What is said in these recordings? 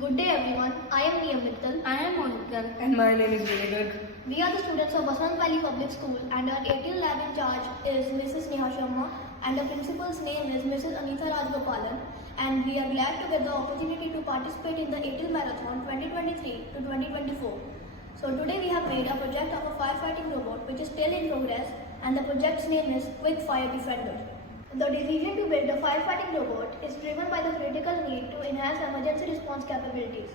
Good day everyone, I am Niyam Mittal. I am Monica. And my name is Vinay. We are the students of Basant Valley Public School and our ATL lab in charge is Mrs. Neha Sharma and the principal's name is Mrs. Anita Rajgopalan, and we are glad to get the opportunity to participate in the ATL Marathon 2023 to 2024. So today we have made a project of a firefighting robot which is still in progress, and the project's name is Quick Fire Defender. The decision to build a firefighting robot is driven by the critical need to enhance emergency response capabilities.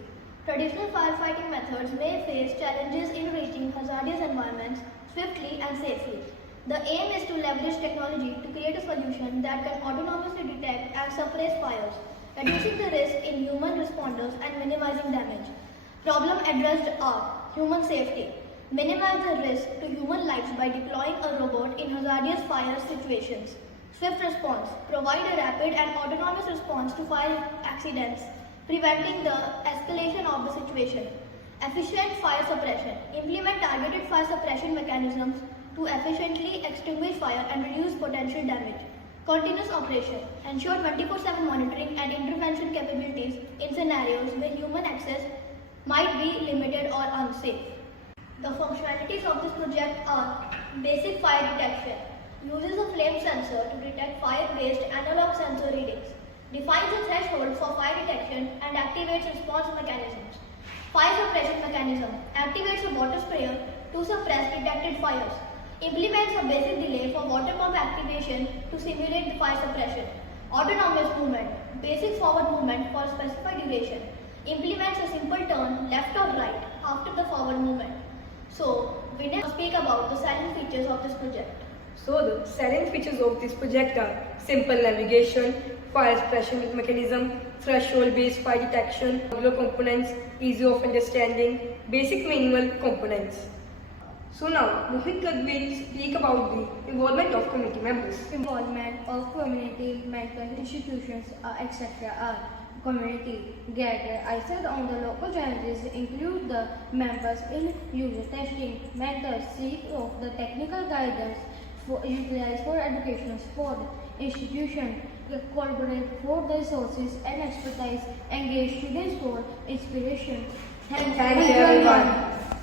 Traditional firefighting methods may face challenges in reaching hazardous environments swiftly and safely. The aim is to leverage technology to create a solution that can autonomously detect and suppress fires, reducing the risk in human responders and minimizing damage. Problem addressed are human safety. Minimize the risk to human lives by deploying a robot in hazardous fire situations. Swift response. Provide a rapid and autonomous response to fire accidents, preventing the escalation of the situation. Efficient fire suppression. Implement targeted fire suppression mechanisms to efficiently extinguish fire and reduce potential damage. Continuous operation. Ensure 24/7 monitoring and intervention capabilities in scenarios where human access might be limited or unsafe. The functionalities of this project are basic fire detection. Uses a flame sensor to detect fire-based analog sensor readings. Defines a threshold for fire detection and activates response mechanisms. Fire suppression mechanism. Activates a water sprayer to suppress detected fires. Implements a basic delay for water pump activation to simulate the fire suppression. Autonomous movement. Basic forward movement for specified duration. Implements a simple turn left or right after the forward movement. So, we now speak about the selling features of this project. So the salient features of this project are simple navigation, fire suppression mechanism, threshold-based fire detection, modular components, easy of understanding, basic manual components. So now Mohit Garg will speak about the involvement of committee members. Involvement of community, mental institutions, etc. are community gathered. I said on the local challenges include the members in user testing, mentors seek of the technical guidance for utilize for education support, institution collaborate for the resources and expertise, engage students for inspiration. Thank you everyone.